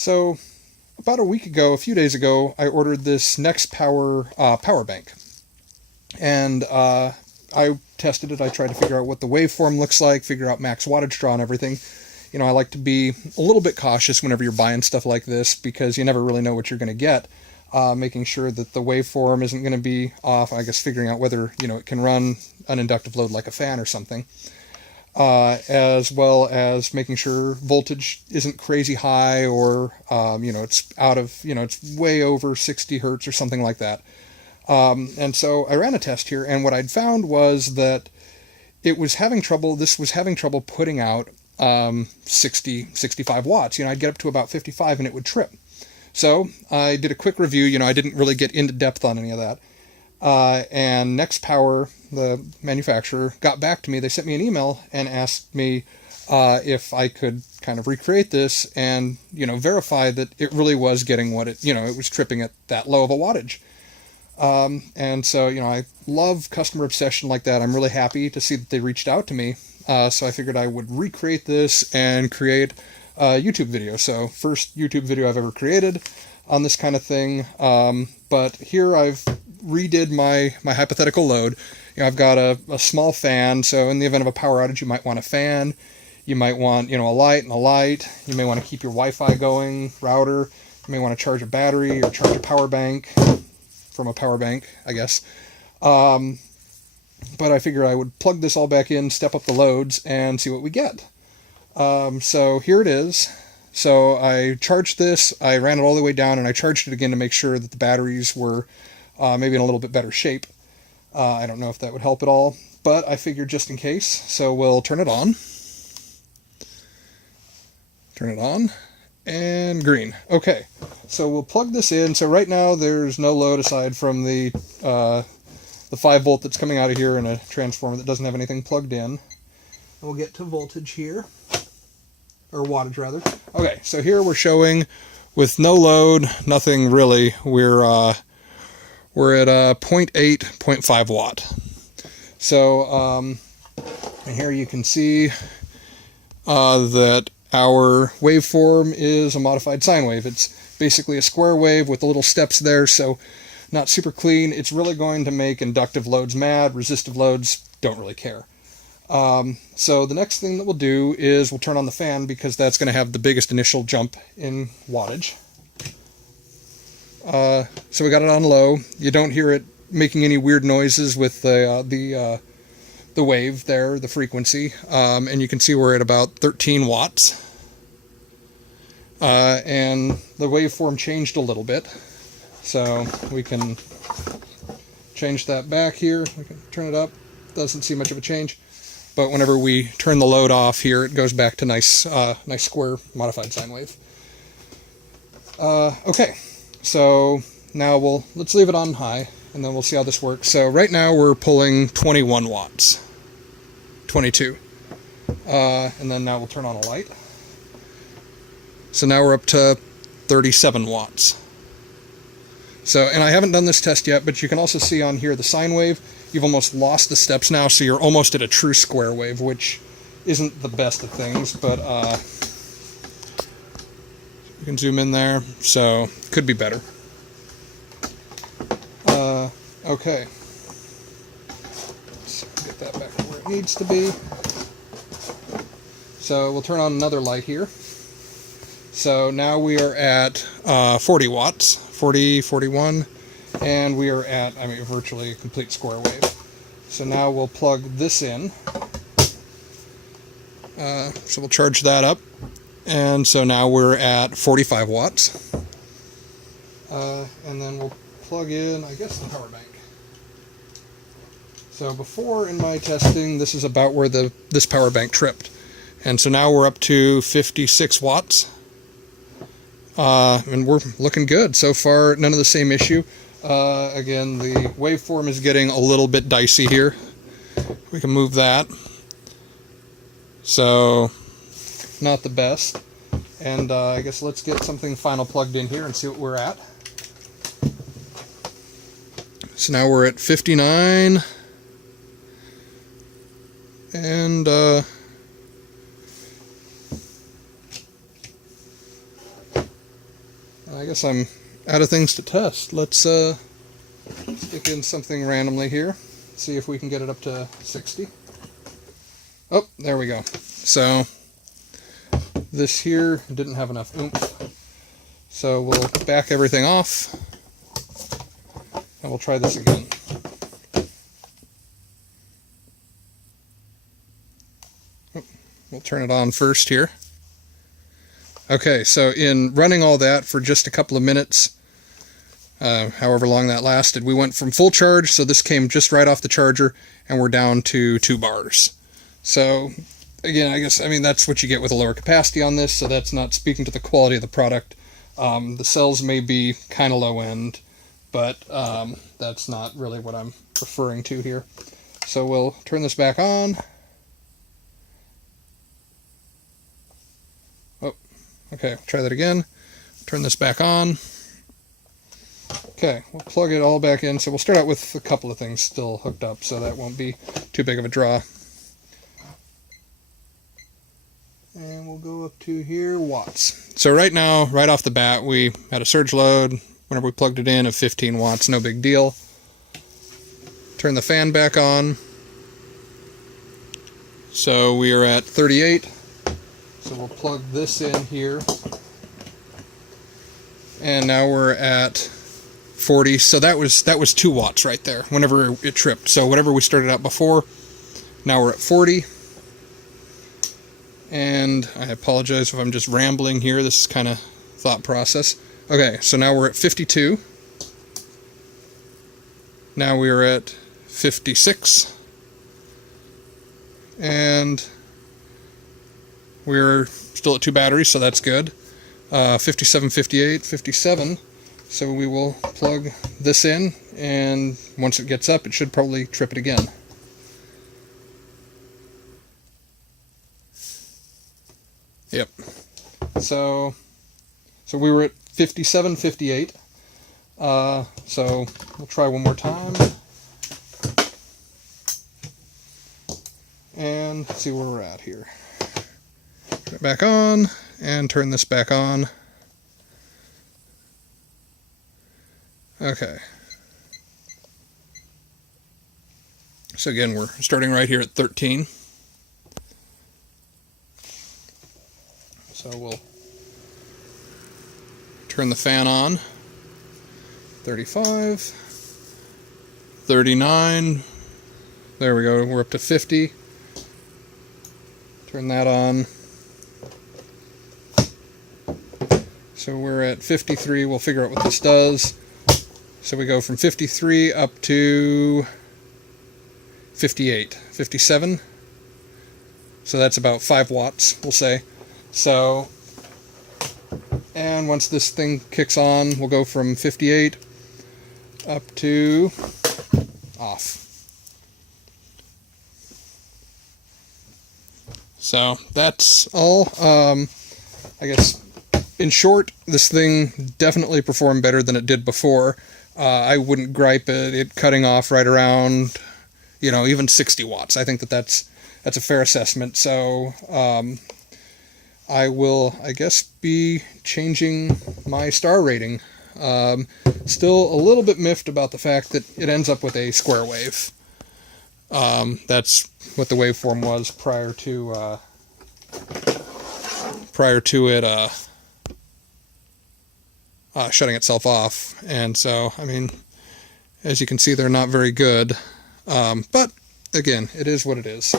So about a week ago, a few days ago, I ordered this Nexpower power bank, and I tested it. I tried to figure out what the waveform looks like, figure out max wattage draw and everything. You know, I like to be a little bit cautious whenever you're buying stuff like this because you never really know what you're going to get. Making sure that the waveform isn't going to be off. I guess figuring out whether it can run an inductive load like a fan or something. As well as making sure voltage isn't crazy high or, it's out of, it's way over 60 hertz or something like that. And so I ran a test here, and what I'd found was that this was having trouble putting out 65 watts. I'd get up to about 55 and it would trip. So I did a quick review. I didn't really get into depth on any of that. And Nexpower, the manufacturer, got back to me. They sent me an email and asked me if I could kind of recreate this and, verify that it really was getting what it was tripping at that low of a wattage. And so, I love customer obsession like that. I'm really happy to see that they reached out to me. So I figured I would recreate this and create a YouTube video. So first YouTube video I've ever created on this kind of thing. But here I've redid my hypothetical load. I've got a small fan, so in the event of a power outage, you might want a fan. You might want, a light and a light. You may want to keep your Wi-Fi going, router. You may want to charge a battery or charge a power bank from a power bank, I guess. But I figured I would plug this all back in, step up the loads, and see what we get. So here it is. So I charged this, I ran it all the way down, and I charged it again to make sure that the batteries were maybe in a little bit better shape. I don't know if that would help at all, but I figured just in case. So we'll turn it on. Turn it on. And green. Okay, so we'll plug this in. So right now there's no load aside from the 5 volt that's coming out of here and a transformer that doesn't have anything plugged in. We'll get to voltage here, or wattage rather. Okay, so here we're showing with no load, nothing really. We're at 0.8, 0.5 watt. So and here you can see that our waveform is a modified sine wave. It's basically a square wave with the little steps there, so not super clean. It's really going to make inductive loads mad. Resistive loads don't really care. So the next thing that we'll do is we'll turn on the fan because that's going to have the biggest initial jump in wattage. So we got it on low. You don't hear it making any weird noises with the wave there, the frequency, and you can see we're at about 13 watts. And the waveform changed a little bit, so we can change that back here. We can turn it up. Doesn't see much of a change, but whenever we turn the load off here, it goes back to nice square modified sine wave. Okay, so now let's leave it on high, and then we'll see how this works. So right now we're pulling 21 watts. 22. And then now we'll turn on a light. So now we're up to 37 watts. So, and I haven't done this test yet, but you can also see on here the sine wave. You've almost lost the steps now, so you're almost at a true square wave, which isn't the best of things, but you can zoom in there, so could be better. Okay. Let's get that back to where it needs to be. So we'll turn on another light here. So now we are at 40 watts, 40, 41, and we are at, virtually a complete square wave. So now we'll plug this in. So we'll charge that up. And so now we're at 45 watts. And then we'll plug in, I guess, the power bank. So before in my testing, this is about where this power bank tripped. And so now we're up to 56 watts. And we're looking good. So far, none of the same issue. Again, the waveform is getting a little bit dicey here. We can move that. So, not the best. And I guess let's get something final plugged in here and see what we're at. So now we're at 59. And guess I'm out of things to test. Let's stick in something randomly here. See if we can get it up to 60. Oh, there we go. So this here didn't have enough oomph. So we'll back everything off and we'll try this again. Oh, we'll turn it on first here. Okay, so in running all that for just a couple of minutes, however long that lasted, we went from full charge, so this came just right off the charger, and we're down to 2 bars. So, again, I mean, that's what you get with a lower capacity on this, so that's not speaking to the quality of the product. The cells may be kind of low end, but that's not really what I'm referring to here. So we'll turn this back on. Oh, okay, try that again. Turn this back on. Okay, we'll plug it all back in. So we'll start out with a couple of things still hooked up, so that won't be too big of a draw. And we'll go up to here, watts. So right now, right off the bat, we had a surge load, whenever we plugged it in, of 15 watts, no big deal. Turn the fan back on. So we are at 38. So we'll plug this in here. And now we're at 40. So that was 2 watts right there, whenever it tripped. So whatever we started out before, now we're at 40. And I apologize if I'm just rambling here. This is kind of thought process. Okay, so now we're at 52. Now we are at 56. And we're still at 2 batteries, so that's good. 57, 58, 57. So we will plug this in, and once it gets up, it should probably trip it again. Yep. So we were at 57, 58. So we'll try one more time. And see where we're at here. Turn it back on, and turn this back on. Okay. So again, we're starting right here at 13. So we'll turn the fan on. 35, 39, there we go, we're up to 50. Turn that on. So we're at 53, we'll figure out what this does. So we go from 53 up to 58, 57. So that's about 5 watts, we'll say. So, and once this thing kicks on, we'll go from 58 up to off. So that's all. I guess in short, this thing definitely performed better than it did before. I wouldn't gripe at it cutting off right around, even 60 watts. I think that's a fair assessment. So I will, I guess, be changing my star rating. Still a little bit miffed about the fact that it ends up with a square wave. That's what the waveform was prior to it shutting itself off. And so, I mean, as you can see, they're not very good. But again, it is what it is.